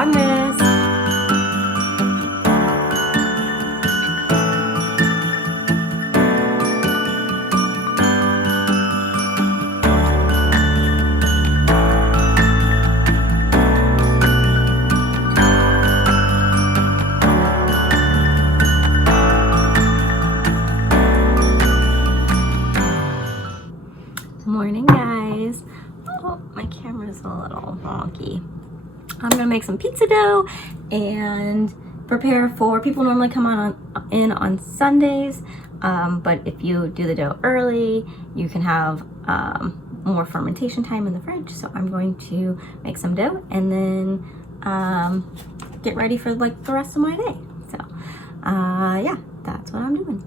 Vlogmas. Morning, guys. Oh, my camera's a little wonky. I'm gonna make some pizza dough and prepare for people normally come in on Sundays, but if you do the dough early, you can have more fermentation time in the fridge. So I'm going to make some dough and then get ready for like the rest of my day. So yeah, that's what I'm doing.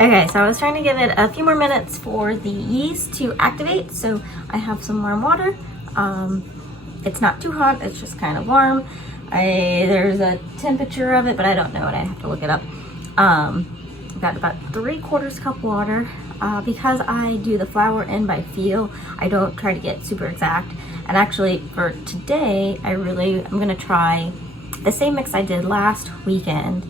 Okay, so I was trying to give it a few more minutes for the yeast to activate. So I have some warm water. It's not too hot, it's just kind of warm. There's a temperature of it, but I don't know it. I have to look it up. I've got about 3/4 cup water. Because I do the flour in by feel, I don't try to get super exact. And actually for today, I'm gonna try the same mix I did last weekend,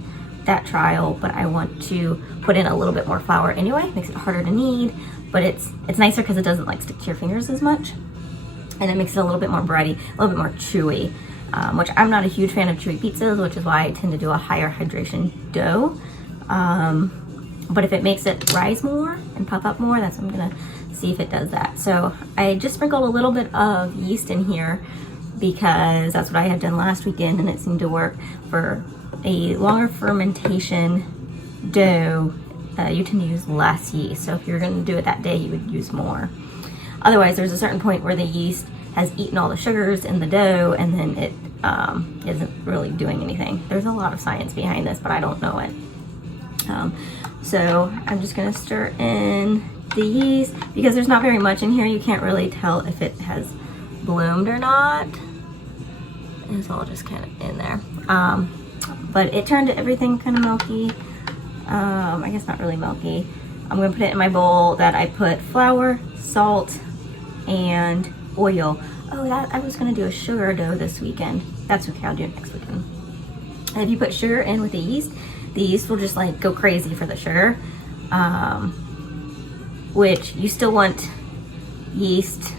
that trial, but I want to put in a little bit more flour anyway. Makes it harder to knead, but it's nicer because it doesn't like stick to your fingers as much, and it makes it a little bit more bready, a little bit more chewy, which I'm not a huge fan of chewy pizzas, which is why I tend to do a higher hydration dough. But if it makes it rise more and puff up more, I'm gonna see if it does that. So I just sprinkled a little bit of yeast in here because that's what I had done last weekend, and it seemed to work for a longer fermentation dough. You tend to use less yeast, so if you're going to do it that day, you would use more. Otherwise, there's a certain point where the yeast has eaten all the sugars in the dough, and then it isn't really doing anything. There's a lot of science behind this, but I don't know it. So I'm just going to stir in the yeast because there's not very much in here. You can't really tell if it has bloomed or not. It's all just kind of in there. But it turned everything kind of milky. I guess not really milky. I'm gonna put it in my bowl that I put flour, salt, and oil. Oh, I was gonna do a sugar dough this weekend. That's okay, I'll do it next weekend. And if you put sugar in with the yeast will just like go crazy for the sugar. Which you still want yeast.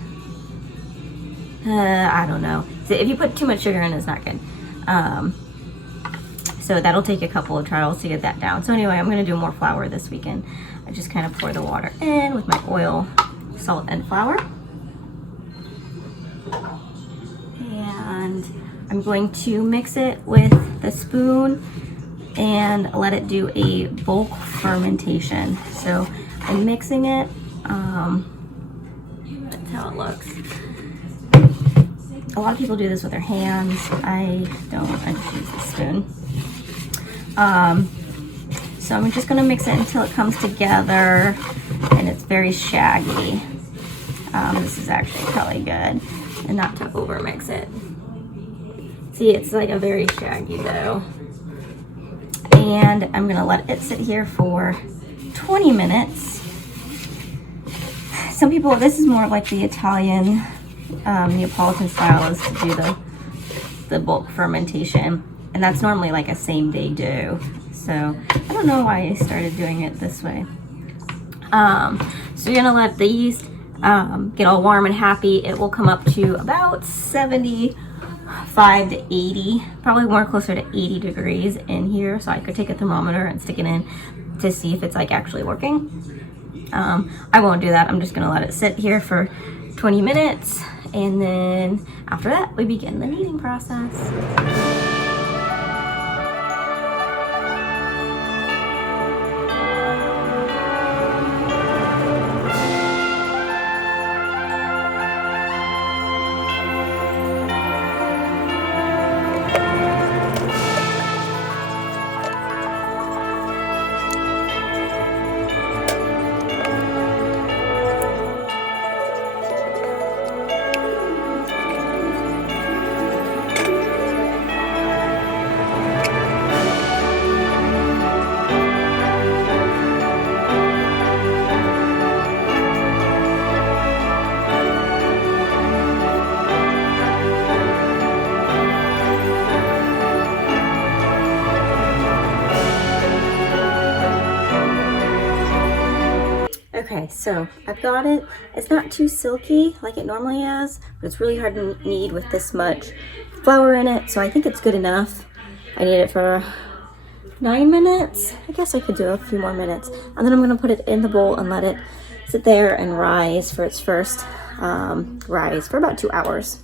I don't know. So if you put too much sugar in, it's not good. So that'll take a couple of trials to get that down. So anyway, I'm gonna do more flour this weekend. I just kind of pour the water in with my oil, salt, and flour. And I'm going to mix it with the spoon and let it do a bulk fermentation. So I'm mixing it. That's how it looks. A lot of people do this with their hands. I don't, I just use the spoon. So I'm just gonna mix it until it comes together and it's very shaggy. This is actually probably good, and not to over mix it. See, it's like a very shaggy dough. And I'm gonna let it sit here for 20 minutes some people, this is more like the Italian Neapolitan style, is to do the bulk fermentation, and that's normally like a same day do. So I don't know why I started doing it this way. So you're gonna let the yeast get all warm and happy. It will come up to about 75 to 80, probably more closer to 80 degrees in here. So I could take a thermometer and stick it in to see if it's like actually working. I won't do that. I'm just gonna let it sit here for 20 minutes, and then after that we begin the kneading process. Okay, so I've got it. It's not too silky like it normally is, but it's really hard to knead with this much flour in it, so I think it's good enough. I need it for 9 minutes. I guess I could do a few more minutes. And then I'm gonna put it in the bowl and let it sit there and rise for its first rise for about 2 hours.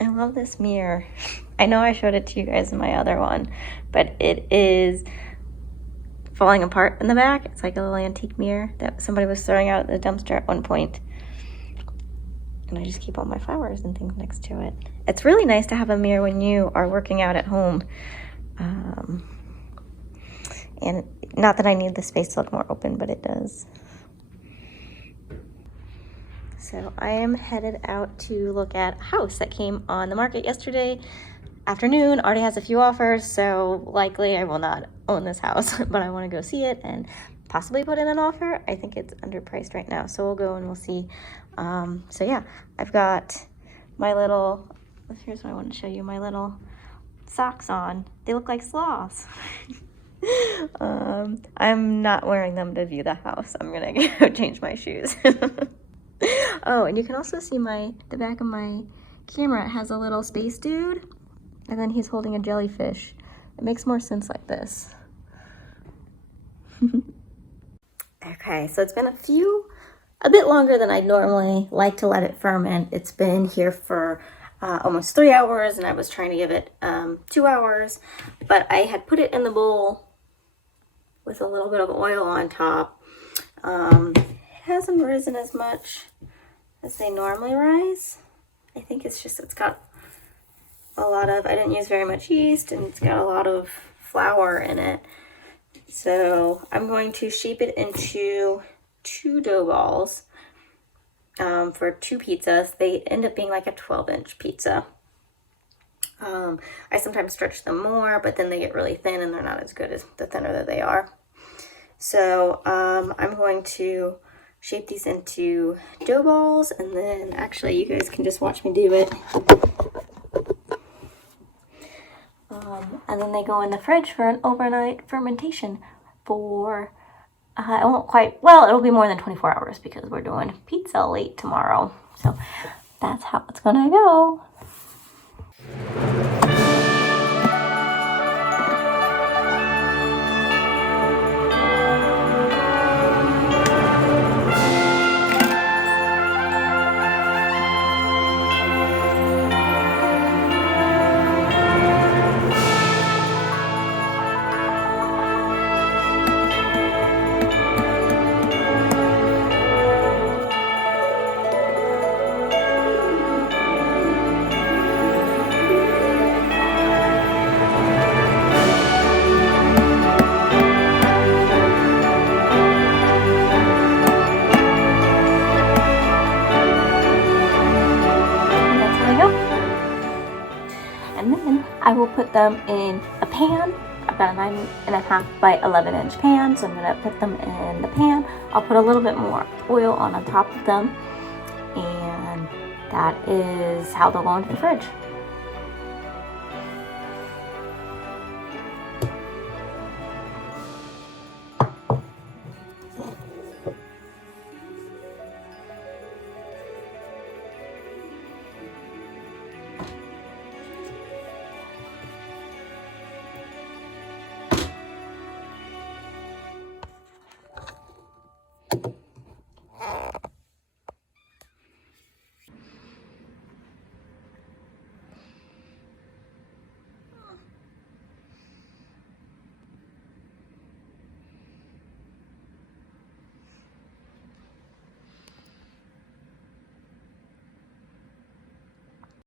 I love this mirror. I know I showed it to you guys in my other one, but it is falling apart in the back. It's like a little antique mirror that somebody was throwing out at the dumpster at one point. And I just keep all my flowers and things next to it. It's really nice to have a mirror when you are working out at home. And not that I need the space to look more open, but it does. So I am headed out to look at a house that came on the market yesterday afternoon. Already has a few offers, so likely I will not own this house, but I want to go see it and possibly put in an offer. I think it's underpriced right now, so we'll go and we'll see. So yeah, I've got my little, here's what I want to show you, my little socks on. They look like sloths. I'm not wearing them to view the house. I'm gonna go change my shoes. Oh, and you can also see the back of my camera. It has a little space dude, and then he's holding a jellyfish. It makes more sense like this. Okay, so it's been a bit longer than I'd normally like to let it ferment. It's been here for almost 3 hours, and I was trying to give it 2 hours, but I had put it in the bowl with a little bit of oil on top. It hasn't risen as much as they normally rise. I think it's just, it's got a lot of, I didn't use very much yeast, and it's got a lot of flour in it. So I'm going to shape it into 2 dough balls for 2 pizzas. They end up being like a 12-inch pizza. I sometimes stretch them more, but then they get really thin and they're not as good as the thinner that they are. So I'm going to shape these into dough balls, and then actually you guys can just watch me do it. And then they go in the fridge for an overnight fermentation for, it won't quite, well, it'll be more than 24 hours because we're doing pizza late tomorrow. So that's how it's gonna go. put them in a pan. I've got a 9.5 by 11 inch pan, so I'm gonna put them in the pan. I'll put a little bit more oil on top of them, and that is how they'll go into the fridge.